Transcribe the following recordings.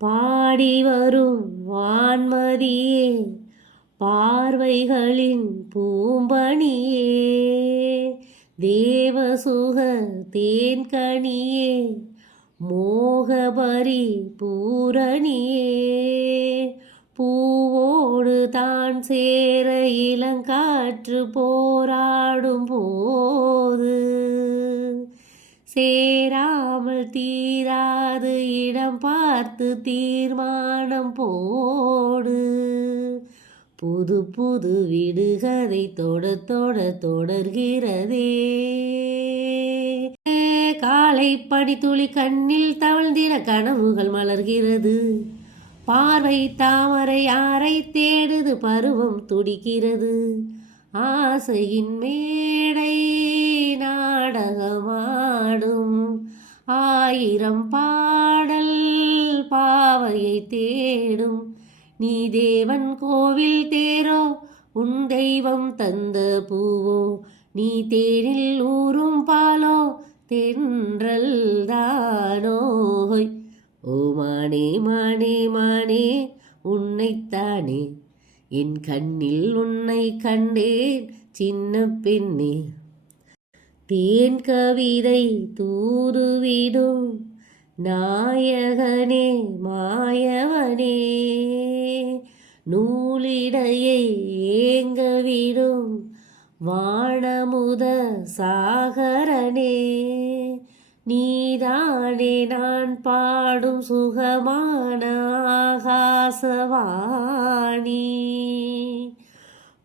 பாடி வரும் வான்மதியே, பார்வைகளின் பூம்பணியே, தேவசுக தேன்கனியே, மோகபரி பூரணியே, பூவோடு தான் சேர இளங்காற்று போராடும் போது சேராமல் தீராது இடம் பார்த்து தீர்மானம் போடு. புது புது விடுகதை தொடர்கிறதே. காலை பனித்துளி கண்ணில் தவழ்ந்திட கனவுகள் மலர்கிறது. பார்வை தாமரை யாரை தேடுது, பருவம் துடிக்கிறது. ஆசையின் மேடை நாடகமாடும், ஆயிரம் பாடல் பாவையை தேடும். நீ தேவன் கோவில் தேரோ, உன் தெய்வம் தந்த பூவோ, நீ தேனில் ஊறும் பாலோ, தென்றல் தானோ. ஓ மானே மானே மானே, உன்னைத்தானே என் கண்ணில் உன்னை கண்டேன் சின்ன பெண்ணே. தேன் கவிதை தூதுவிடும் நாயகனே மாயவனே, நூலிடையை ஏங்கவிடும் வானமுத சாகரனே. நீதானே நான் பாடும் சுகமான ஆகாசவாணி,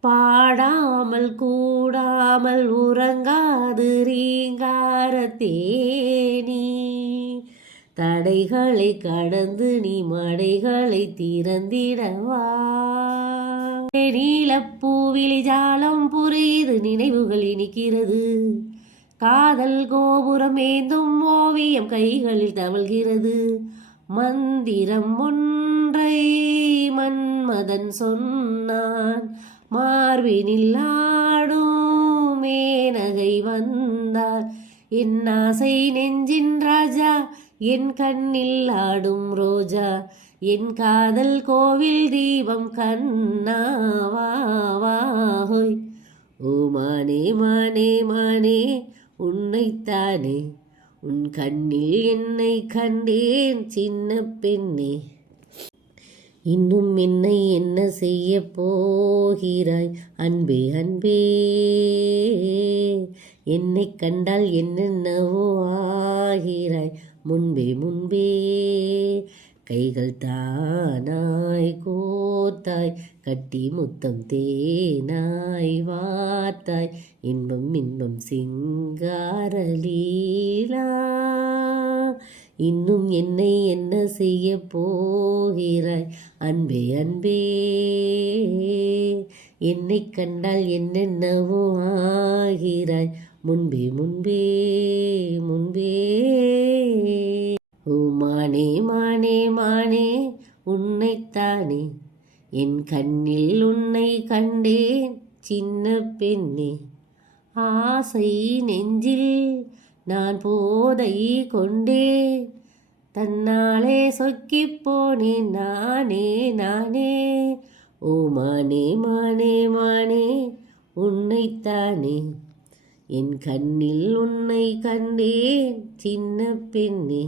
பாடாமல் கூடாமல் உறங்காது ரீங்கார தேனி. தடைகளை கடந்து நீ மடைகளை திறந்திடவா. நீலப்பூவிலி ஜாலம் புரியுது, நினைவுகள் இனிக்கிறது. காதல் கோபுரம் ஏந்தும் ஓவியம் கைகளில் தவழ்கிறது. மந்திரம் ஒன்றை மன்மதன் சொன்னான், மார்பினில் ஆடும் மேனகை வந்தார். என் ஆசை நெஞ்சின் ராஜா, என் கண்ணில் ஆடும் ரோஜா, என் காதல் கோவில் தீபம் கண்ணாவாஹோய். ஓ மானே மானே மானே, உன்னைத்தானே உன் கண்ணில் என்னை கண்டேன் சின்ன பெண்ணே. இன்னும் என்னை என்ன செய்ய போகிறாய் அன்பே அன்பே, என்னை கண்டால் என்னென்னவோ ஆகிறாய் முன்பே முன்பே. கைகள் தானாய் கோத்தாய், கட்டி முத்தம் தேனாய் வாத்தாய், இன்பம் இன்பம் சிங்காரலீலா. இன்னும் என்னை என்ன செய்ய போகிறாய் அன்பே அன்பே, என்னை கண்டால் என்னென்னவோ ஆகிறாய் முன்பே முன்பே முன்பே. ஓ மானே மானே மானே, உன்னைத்தானே என் கண்ணில் உன்னை கண்டேன் சின்ன பெண்ணே. ஆசை நெஞ்சில் நான் போதை கொண்டேன், தன்னாலே சொக்கிப் போனேன் நானே நானே. ஓ மானே மானே மானே, உன்னைத்தானே என் கண்ணில் உன்னை கண்டேன் சின்ன பெண்ணே.